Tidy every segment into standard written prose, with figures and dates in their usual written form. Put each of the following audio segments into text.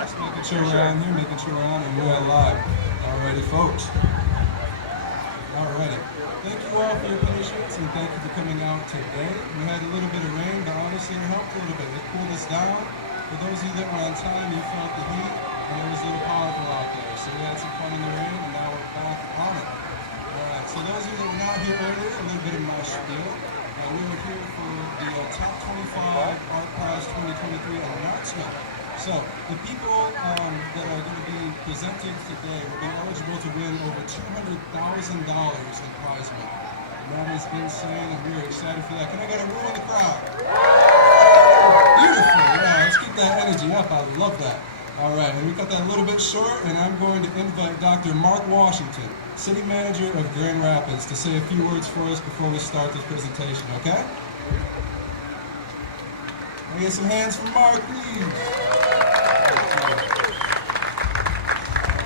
Just making sure we're on here, making sure we're on, and we're live. Alrighty, folks. Alrighty. Thank you all for your patience, and thank you for coming out today. We had a little bit of rain, but honestly, it helped a little bit. It cooled us down. For those of you that were on time, you felt the heat, and it was a little powerful out there. So we had some fun in the rain, and now we're back on it. Alright, so those of you that were not here earlier, a little bit of my spiel. We were here for the Top 25 ArtPrize 2023 announcement. So, the people that are going to be presenting today will be eligible to win over $200,000 in prize money. And that is insane, and we're excited for that. Can I get a room in the crowd? Beautiful, yeah, let's keep that energy up. I love that. All right, and we cut that a little bit short, and I'm going to invite Dr. Mark Washington, City Manager of Grand Rapids, to say a few words for us before we start this presentation, okay? Can I get some hands for Mark, please?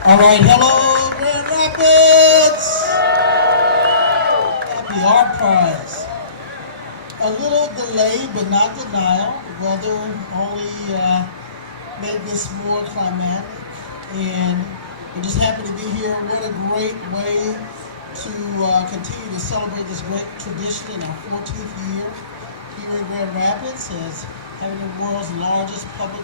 All right, hello, Grand Rapids! Happy ArtPrize. A little delay, but not denial. The weather only made this more climatic, and we're just happy to be here. What a great way to continue to celebrate this great tradition in our 14th year here in Grand Rapids as having the world's largest public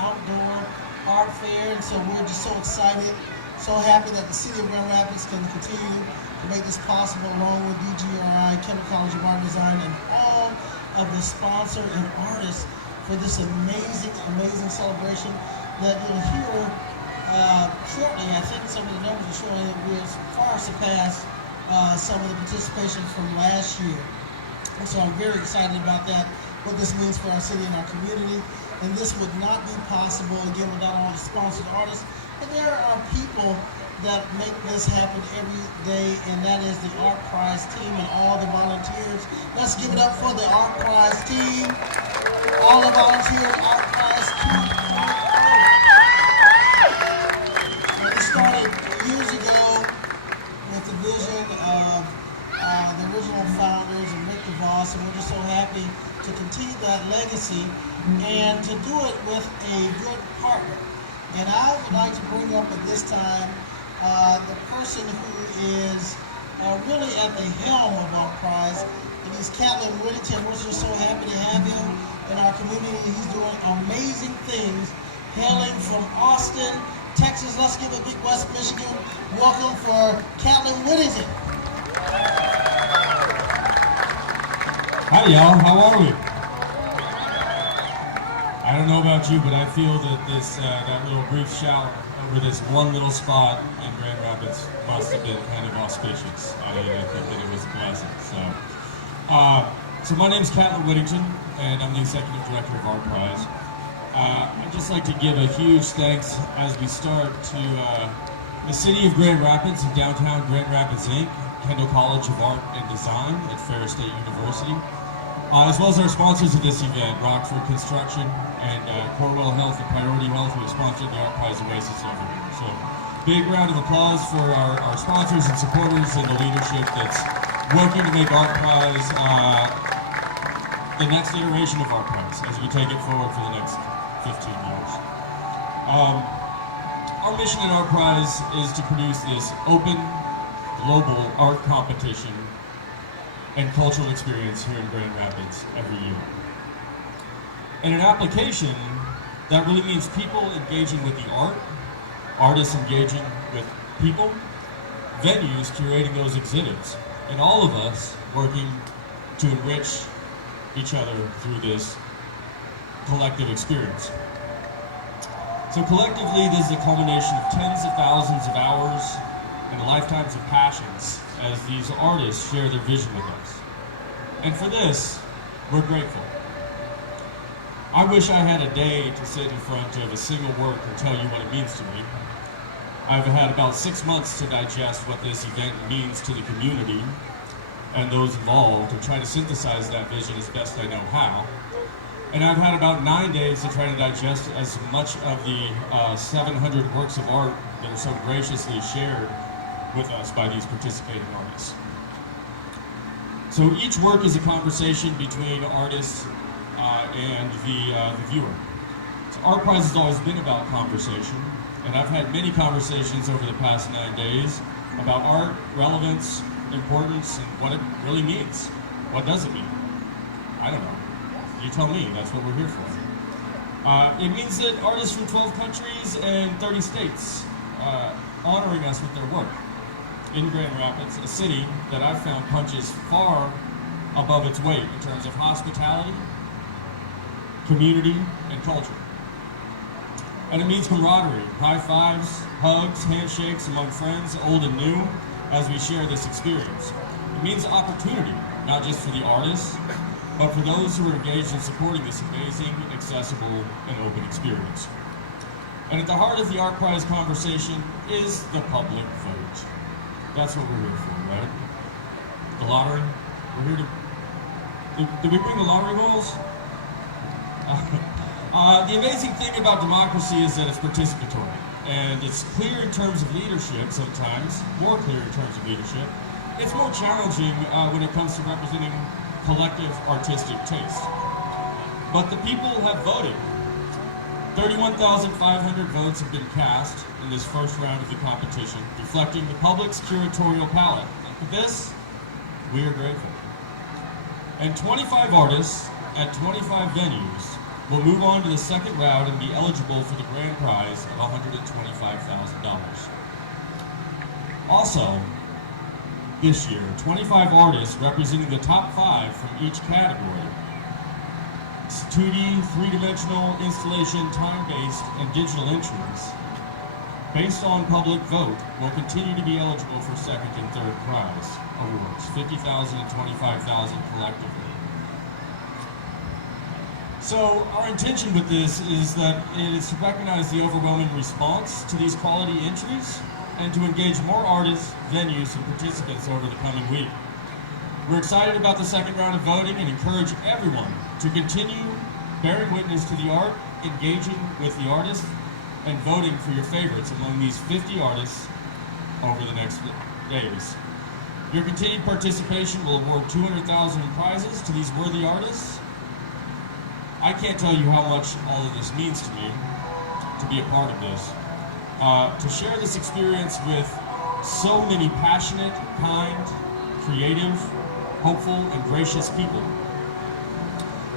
outdoor art fair. And so we're just so excited, so happy that the City of Grand Rapids can continue to make this possible, along with DGRI, Kendall College of Art and Design, and all of the sponsor and artists for this amazing celebration that you'll hear shortly. I think some of the numbers are showing that we'll far surpass some of the participation from last year. And so I'm very excited about that, what this means for our city and our community. And this would not be possible, again, without all the sponsored artists. And there are people that make this happen every day, and that is the ArtPrize team and all the volunteers. Let's give it up for the ArtPrize team. All the volunteers, ArtPrize team. We started years ago with the vision of the original founders and Rick DeVos, and we're just so happy to continue that legacy and to do it with a good partner. And I would like to bring up at this time the person who is really at the helm of ArtPrize, and he's Catlin Whittington. We're just so happy to have him in our community. He's doing amazing things, hailing from Austin, Texas. Let's give a big West Michigan welcome for Catlin Whittington. Hi y'all, how are we? I don't know about you, but I feel that that little brief shout over this one little spot in Grand Rapids must have been kind of auspicious. I think that it was a blessing. So my name's Catlin Whittington, and I'm the Executive Director of ArtPrize. I'd just like to give a huge thanks as we start to the City of Grand Rapids and downtown Grand Rapids, Inc., Kendall College of Art and Design at Ferris State University, as well as our sponsors of this event, Rockford Construction and Corewell Health and Priority Health, who have sponsored the ArtPrize Oasis over here. So, big round of applause for our sponsors and supporters and the leadership that's working to make ArtPrize the next iteration of ArtPrize as we take it forward for the next 15 years. Our mission at ArtPrize is to produce this open, global art competition and cultural experience here in Grand Rapids every year. And an application that really means people engaging with the art, artists engaging with people, venues curating those exhibits, and all of us working to enrich each other through this collective experience. So collectively, this is a culmination of tens of thousands of hours and lifetimes of passions as these artists share their vision with us. And for this, we're grateful. I wish I had a day to sit in front of a single work and tell you what it means to me. I've had about 6 months to digest what this event means to the community and those involved, and try to synthesize that vision as best I know how. And I've had about 9 days to try to digest as much of the 700 works of art that are so graciously shared with us by these participating artists. So each work is a conversation between artists and the viewer. So ArtPrize has always been about conversation, and I've had many conversations over the past 9 days about art, relevance, importance, and what it really means. What does it mean? I don't know. You tell me, that's what we're here for. It means that artists from 12 countries and 30 states honoring us with their work in Grand Rapids, a city that I've found punches far above its weight in terms of hospitality, community, and culture. And it means camaraderie, high fives, hugs, handshakes among friends, old and new, as we share this experience. It means opportunity, not just for the artists, but for those who are engaged in supporting this amazing, accessible, and open experience. And at the heart of the ArtPrize conversation is the public vote. That's what we're here for, right? The lottery. We're here to... Did we bring the lottery balls? The amazing thing about democracy is that it's participatory. And it's clear in terms of leadership sometimes, more clear in terms of leadership. It's more challenging when it comes to representing collective artistic taste. But the people have voted. 31,500 votes have been cast in this first round of the competition, reflecting the public's curatorial palette. And for this, we are grateful. And 25 artists at 25 venues will move on to the second round and be eligible for the grand prize of $125,000. Also, this year, 25 artists representing the top 5 from each category, 2D, 3-dimensional, installation, time-based, and digital entries, based on public vote, will continue to be eligible for second and third prize awards, $50,000 and $25,000 collectively. So our intention with this is that it is to recognize the overwhelming response to these quality entries and to engage more artists, venues, and participants over the coming week. We're excited about the second round of voting and encourage everyone to continue bearing witness to the art, engaging with the artists, and voting for your favorites among these 50 artists over the next days. Your continued participation will award $200,000 in prizes to these worthy artists. I can't tell you how much all of this means to me, to be a part of this. To share this experience with so many passionate, kind, creative, hopeful, and gracious people.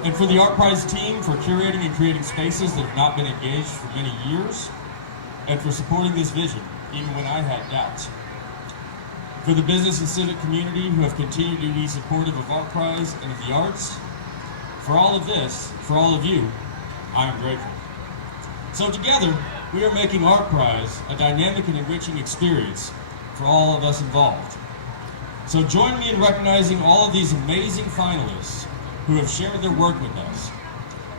And for the ArtPrize team for curating and creating spaces that have not been engaged for many years, and for supporting this vision, even when I had doubts. For the business and civic community who have continued to be supportive of ArtPrize and of the arts, for all of this, for all of you, I am grateful. So together, we are making ArtPrize a dynamic and enriching experience for all of us involved. So join me in recognizing all of these amazing finalists who have shared their work with us.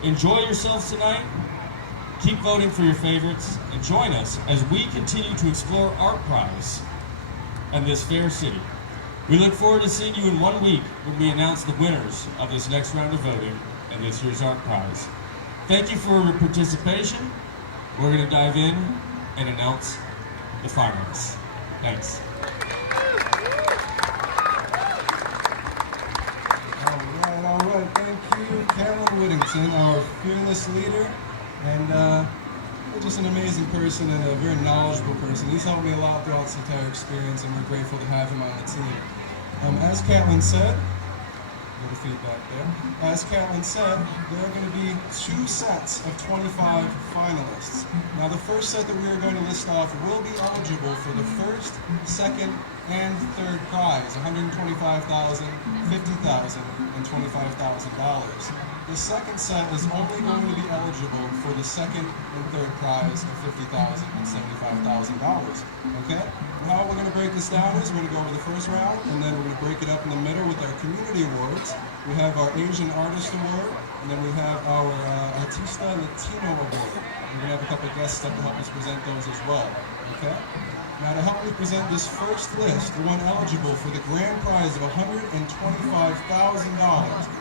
Enjoy yourselves tonight, keep voting for your favorites, and join us as we continue to explore ArtPrize and this fair city. We look forward to seeing you in 1 week when we announce the winners of this next round of voting and this year's ArtPrize. Thank you for your participation. We're going to dive in and announce the finalists. Thanks. All right. Thank you, Carolyn Whittington, our fearless leader, and just an amazing person and a very knowledgeable person. He's helped me a lot throughout this entire experience, and we're grateful to have him on the team. As Caitlin said, a little feedback there. As Caitlin said, there are going to be 2 sets of 25 finalists. Now, the first set that we are going to list off will be eligible for the first, second, and third prize, $125,000, $50,000, and $25,000. The second set is only going to be eligible for the second and third prize of $50,000 and $75,000. Okay? And how we're going to break this down is we're going to go over the first round, and then we're going to break it up in the middle with our community awards. We have our Asian Artist Award, and then we have our Artista Latino Award. We're going to have a couple of guests that will help us present those as well. Okay? Now, to help me present this first list, the one eligible for the grand prize of $125,000.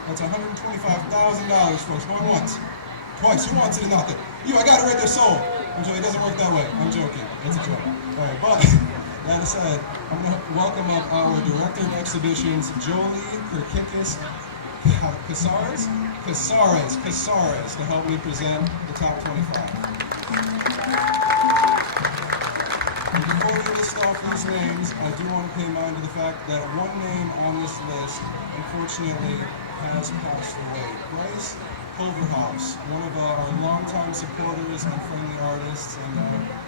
That's $125,000, folks. Going once, twice. Who wants it or nothing? You, I got it right there, sold. I'm joking. It doesn't work that way. I'm joking. It's a joke. All right, but that aside, I'm going to welcome up our Director of Exhibitions, Jolie Kirkikis Casares, Casares to help me present the top 25. And before we list off these names, I do want to pay mind to the fact that one name on this list, unfortunately, has passed away. Bryce Culverhouse, one of our longtime supporters and friendly artists, and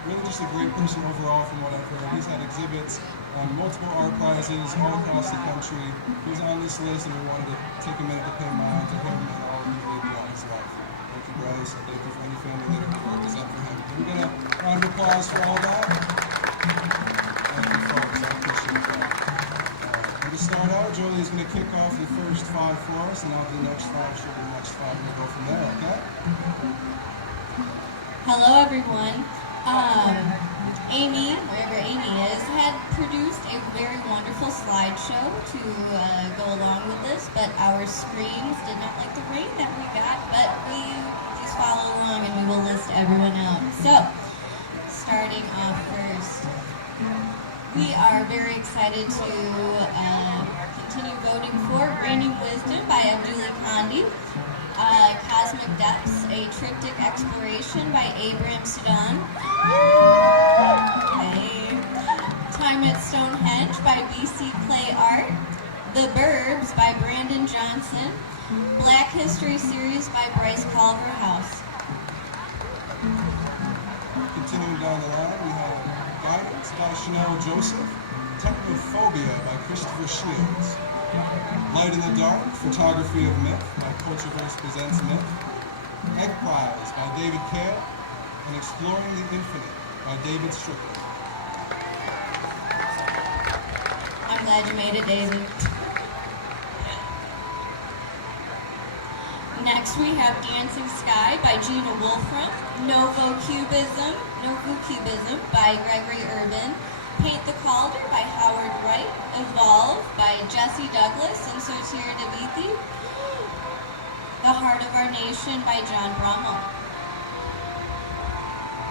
really just a great person overall from what I've heard. He's had exhibits on multiple art prizes all across the country. He's on this list, and we wanted to take a minute to pay mind to him and all he did throughout his life. Thank you, Bryce, and thank you for any family that ever represent for him. Can we get a round of applause for all that? Thank you, folks. I appreciate that. And to start out, Jolie's going to kick off the first 5 for us, and I'll do the next 5, she'll do the next 5, and we'll go from there, okay? Hello, everyone. Amy, wherever Amy is, had produced a very wonderful slideshow to go along with this, but our screens did not like the rain that we got, but please follow along and we will list everyone out. So, starting off first, we are very excited to continue voting for Raining Wisdom by Abdullah Kandi. Cosmic Depths, a triptych exploration by Abraham Sudan. Okay. Time at Stonehenge by BC Clay Art. The Burbs by Brandon Johnson. Black History Series by Bryce Culverhouse. Continuing down the line, we have Guidance by Chanel Joseph. Technophobia by Christopher Shields. Light in the Dark, Photography of Myth by Cultureverse Presents Myth. ArtPrize by David Kale, and Exploring the Infinite by David Strickland. I'm glad you made it, David. Next we have Dancing Sky by Gina Wolfram. Novo Cubism by Gregory Urban. Paint the Calder by Howard Wright. Evolve by Jesse Douglas and Sotir Deviti. The Heart of Our Nation by John Brummel.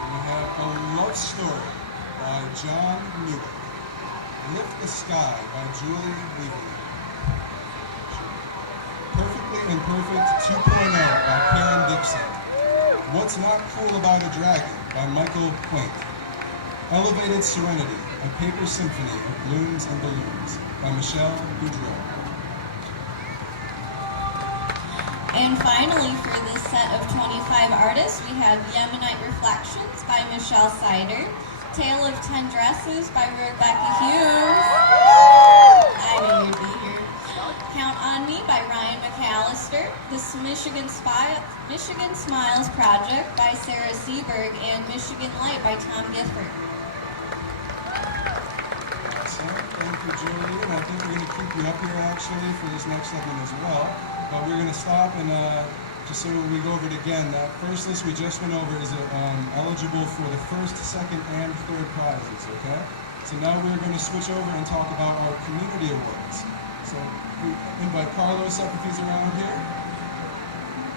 We have A Love Story by John Newell. Lift the Sky by Julie Levy. Perfectly Imperfect 2.0 by Karen Dixon. What's Not Cool About a Dragon by Michael Quaint. Elevated Serenity, a paper symphony of blooms and balloons by Michelle Boudreau. And finally, for this set of 25 artists, we have Yemenite Reflections by Michelle Sider. Tale of 10 Dresses by Rebecca Hughes. I knew you'd be here. Count on Me by Ryan McAllister. The Michigan Smiles Project by Sarah Seberg. And Michigan Light by Tom Gifford. Thank you, Julie. And I think we're going to keep you up here actually for this next segment as well. But we're going to stop and just so we go over it again. That first list we just went over is eligible for the first, second, and third prizes, okay? So now we're going to switch over and talk about our community awards. So we invite Carlos up if he's around here.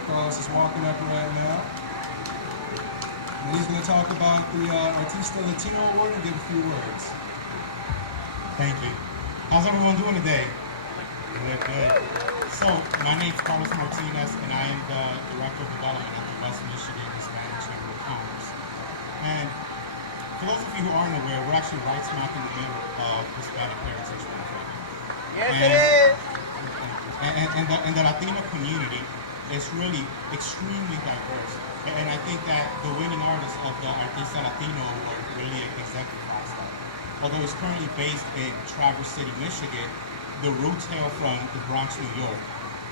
Carlos is walking up right now. And he's going to talk about the Artista Latino Award and give a few words. Thank you. How's everyone doing today? Good. So, my name is Carlos Martinez, and I am the Director of Development at the West Michigan Hispanic Chamber of Commerce. And for those of you who aren't aware, we're actually right smack in the middle of Hispanic Heritage Month right now. Yes, it is! And the Latino community is really extremely diverse. And I think that the winning artist of the Artista Latino Award really exemplifies that. Although it's currently based in Traverse City, Michigan, the roots hail from the Bronx, New York,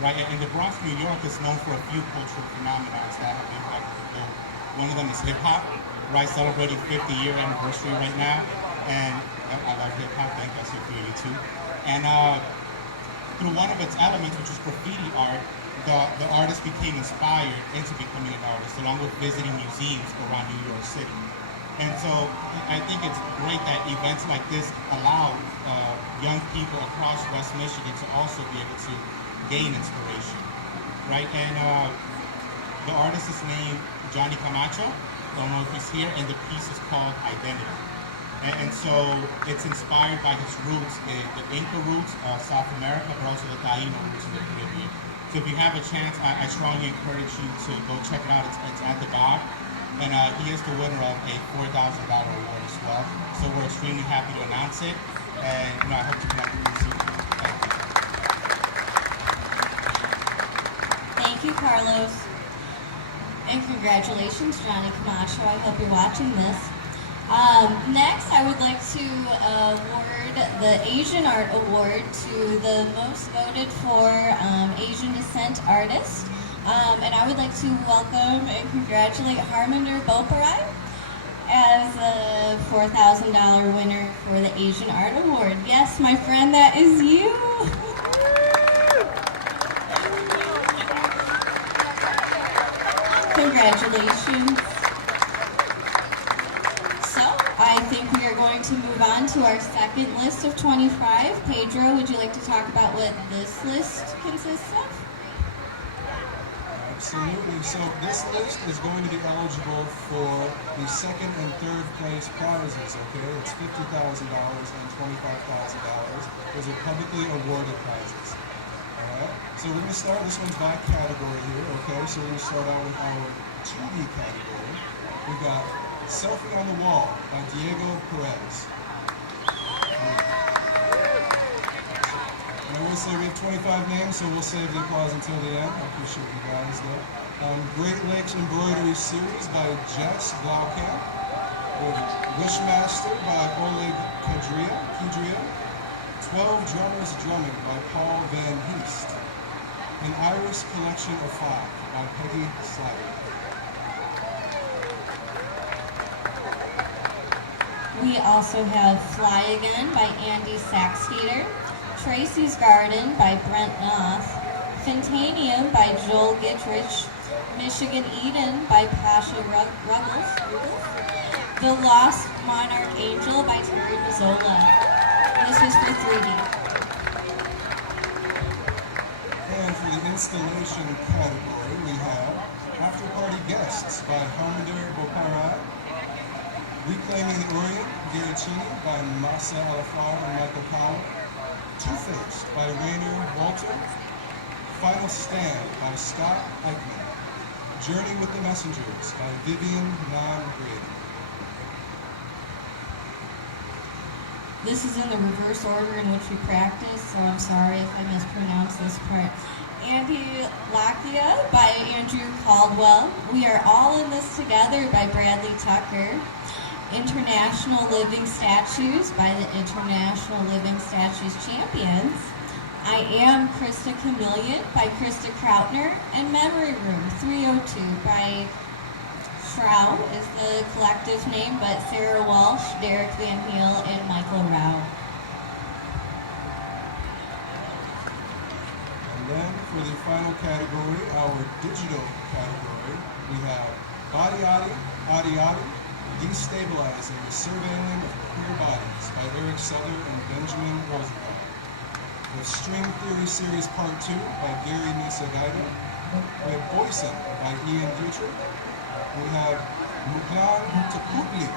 right? And the Bronx, New York is known for a few cultural phenomena that have impacted the globe. One of them is hip hop, right? Celebrating 50-year anniversary right now, and I love hip hop. Thank you, I see for you too. And through one of its elements, which is graffiti art, the artist became inspired into becoming an artist, along with visiting museums around New York City. And so I think it's great that events like this allow young people across West Michigan to also be able to gain inspiration, right? And the artist is named Johnny Camacho. Don't know if he's here, and the piece is called Identity. And so it's inspired by his roots, the Inca roots of South America, but also the Taino roots of the Caribbean. So if you have a chance, I strongly encourage you to go check it out. It's at the dock. And he is the winner of a $4,000 award as well. So we're extremely happy to announce it. And I hope to connect with you soon. Thank you. Thank you, Carlos. And congratulations, Johnny Camacho. I hope you're watching this. Next, I would like to award the Asian Art Award to the most voted for Asian descent artist. And I would like to welcome and congratulate Harminder Boparai as a $4,000 winner for the Asian Art Award. Yes, my friend, that is you. Congratulations. So, I think we are going to move on to our second list of 25. Pedro, would you like to talk about what this list consists of? Absolutely. So this list is going to be eligible for the second and third place prizes, okay? It's $50,000 and $25,000. Those are publicly awarded prizes. Alright? So we're going to start, this one's by category here, okay? So we're going to start out with our 2D category. We've got Selfie on the Wall by Diego Perez. I will say we have 25 names, so we'll save the applause until the end. I appreciate you guys, though. Great Lakes Embroidery Series by Jess Blaukamp. Wishmaster by Oleg Kedria. 12 Drummers Drumming by Paul Van Heest. An Iris Collection of 5 by Peggy Slider. We also have Fly Again by Andy Saxteater. Tracy's Garden by Brent Noth, Fintanium by Joel Gittrich, Michigan Eden by Pasha Ruggles, The Lost Monarch Angel by Terry Mazzola. This was for 3D. And for the installation category, we have After Party Guests by Harminder Boparai, Reclaiming the Orient, Garicini by Masa Alafar and Michael Powell, Two-Faced by Rainier Walter, Final Stand by Scott Eichmann, Journey with the Messengers by Vivian Non-Grady. This is in the reverse order in which we practice, so I'm sorry if I mispronounce this part. Andy Lakia by Andrew Caldwell, We Are All in This Together by Bradley Tucker, International Living Statues by the International Living Statues Champions, I Am Krista Chameleon by Krista Krautner, and Memory Room 302 by Frau is the collective name, but Sarah Walsh, Derek Van Heel, and Michael Rao. And then for the final category, our digital category, we have Body Adi, Destabilizing the Surveilling of Queer Bodies by Eric Sutter and Benjamin Rosenthal. The String Theory Series Part 2 by Gary Nisagaida. We have Boysen by Ian Dietrich. We have Muklan Tukupli,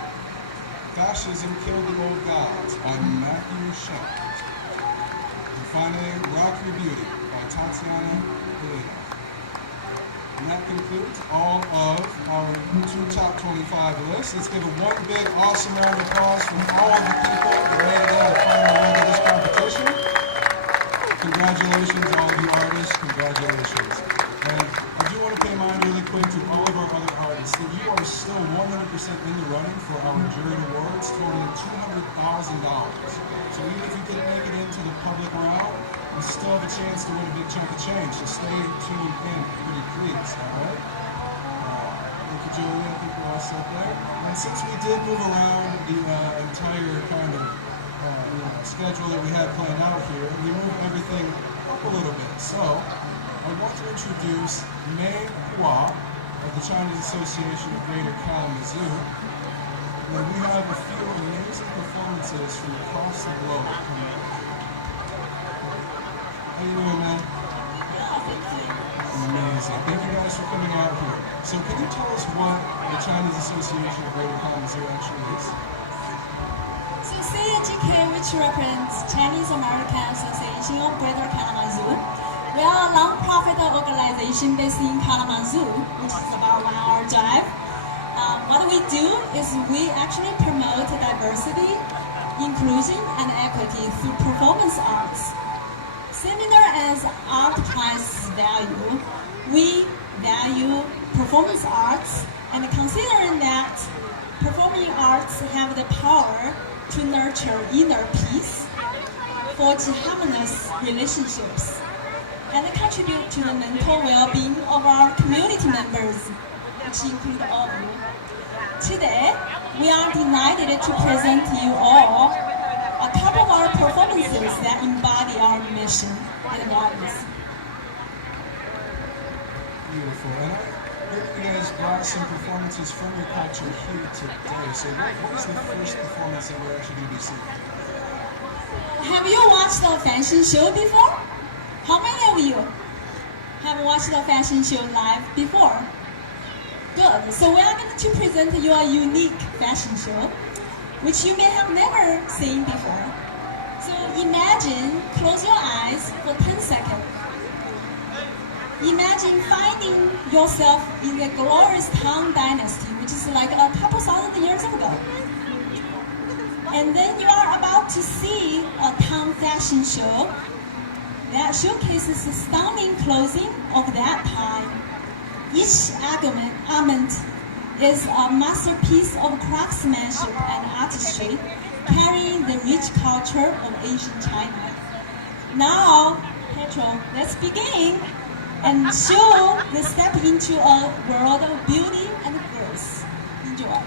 Fascism Killed the Old Gods by Matthew Shank. And finally, Rock Your Beauty by Tatiana Helena. And that concludes all of our two top 25 lists. Let's give a one big awesome round of applause from all of the people that made it in the final round of this competition. Congratulations, all of you artists. Congratulations. And I do want to pay mine really quick to all of our other artists that you are still 100% in the running for our juried awards totaling $200,000. So even if you didn't make it into the public round, you still have a chance to win a big chunk of change. So stay tuned in, pretty please, all right? Thank you, Julia. I think we're all set there. And since we did move around the entire kind of schedule that we had planned out here, we moved everything up a little bit. So I want to introduce Mei Hua of the Chinese Association of Greater Kalamazoo. And we have a few amazing performances from across the globe coming up. How you doing, man? Amazing. Thank you guys for coming out here. So can you tell us what the Chinese Association of Greater Kalamazoo actually is? So CAGK, which represents Chinese American Association of Greater Kalamazoo, We are a non-profit organization based in Kalamazoo, which is about 1 hour drive. What we do is we actually promote diversity, inclusion, and equity through performance arts. Similar as ArtPrize's value, we value performance arts, and considering that performing arts have the power to nurture inner peace, forge harmonious relationships, and contribute to the mental well-being of our community members, which include all of you. Today, we are delighted to present to you all a couple of our performances that embody our mission and values. Beautiful. And I heard you guys brought some performances from your culture here today. So what is the first performance that we're actually going to be seeing? Have you watched a fashion show before? How many of you have watched a fashion show live before? Good. So we are going to present you a unique fashion show, which you may have never seen before. So imagine, close your eyes for 10 seconds. Imagine finding yourself in the glorious Tang Dynasty, which is like a couple thousand years ago. And then you are about to see a Tang fashion show that showcases the stunning clothing of that time. Each garment is a masterpiece of craftsmanship and artistry, carrying the rich culture of Asian China. Now, Petro, let's begin and show the step into a world of beauty and grace. Enjoy.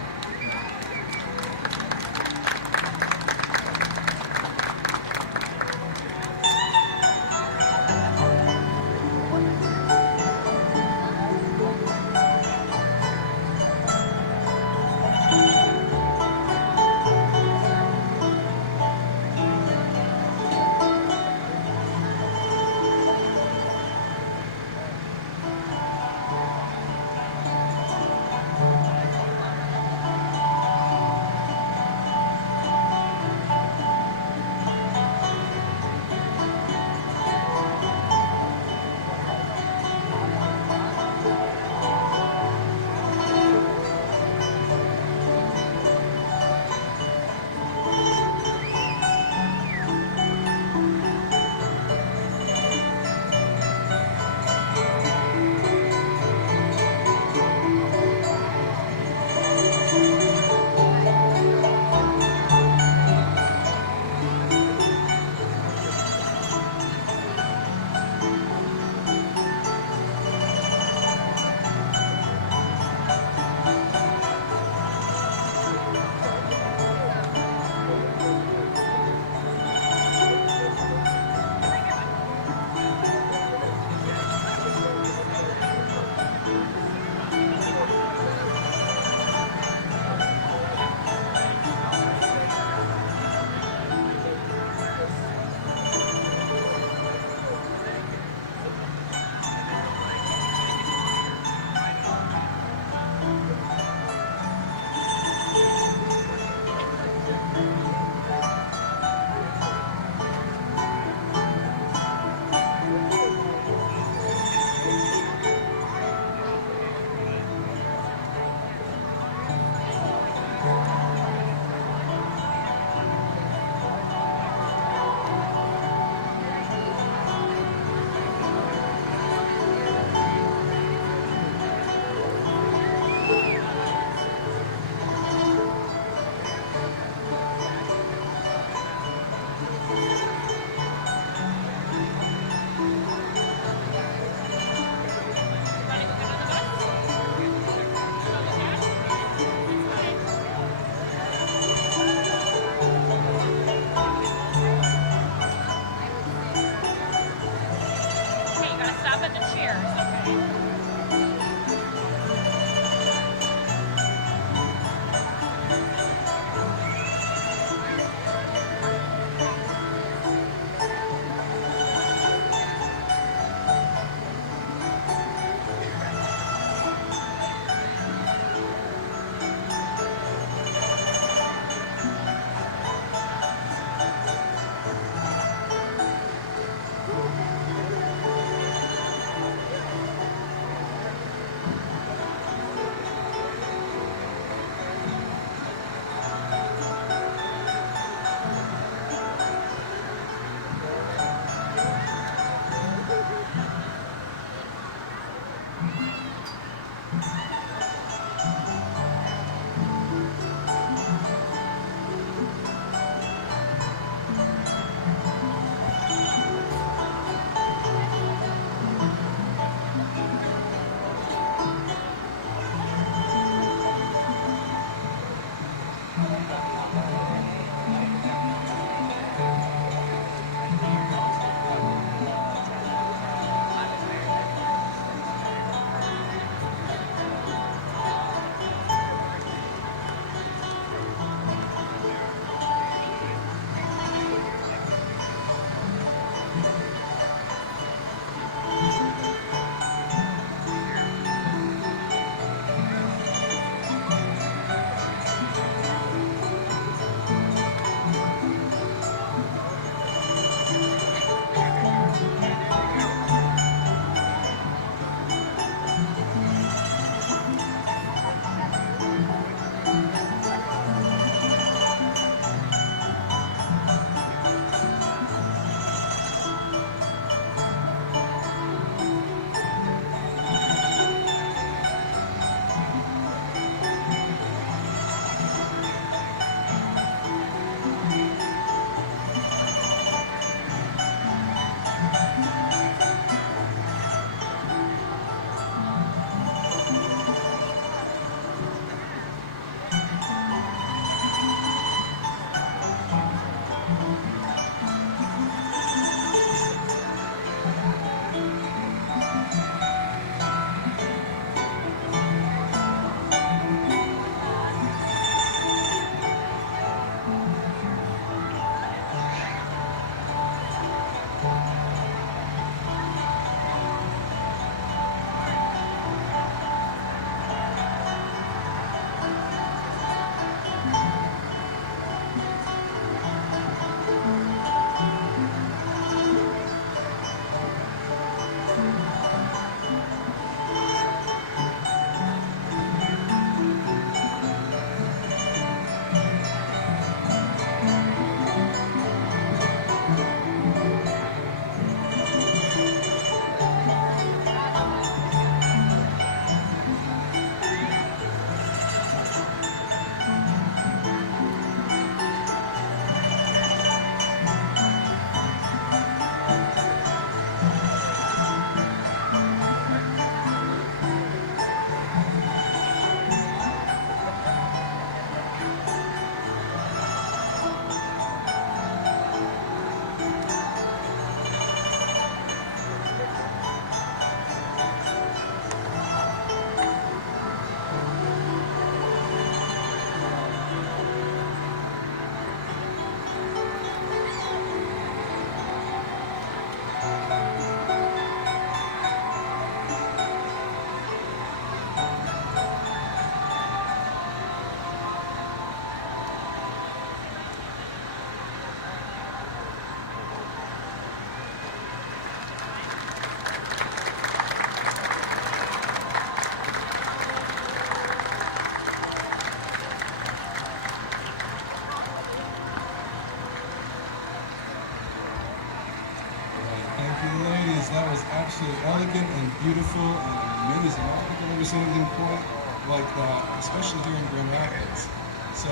beautiful and amazing. I don't think I've ever seen anything quite like that, especially here in Grand Rapids. So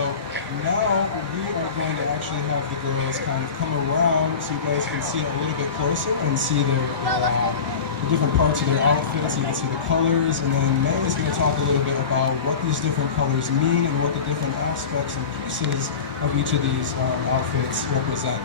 now we are going to actually have the girls kind of come around so you guys can see it a little bit closer and see the different parts of their outfits. You can see the colors, and then May is going to talk a little bit about what these different colors mean and what the different aspects and pieces of each of these outfits represent.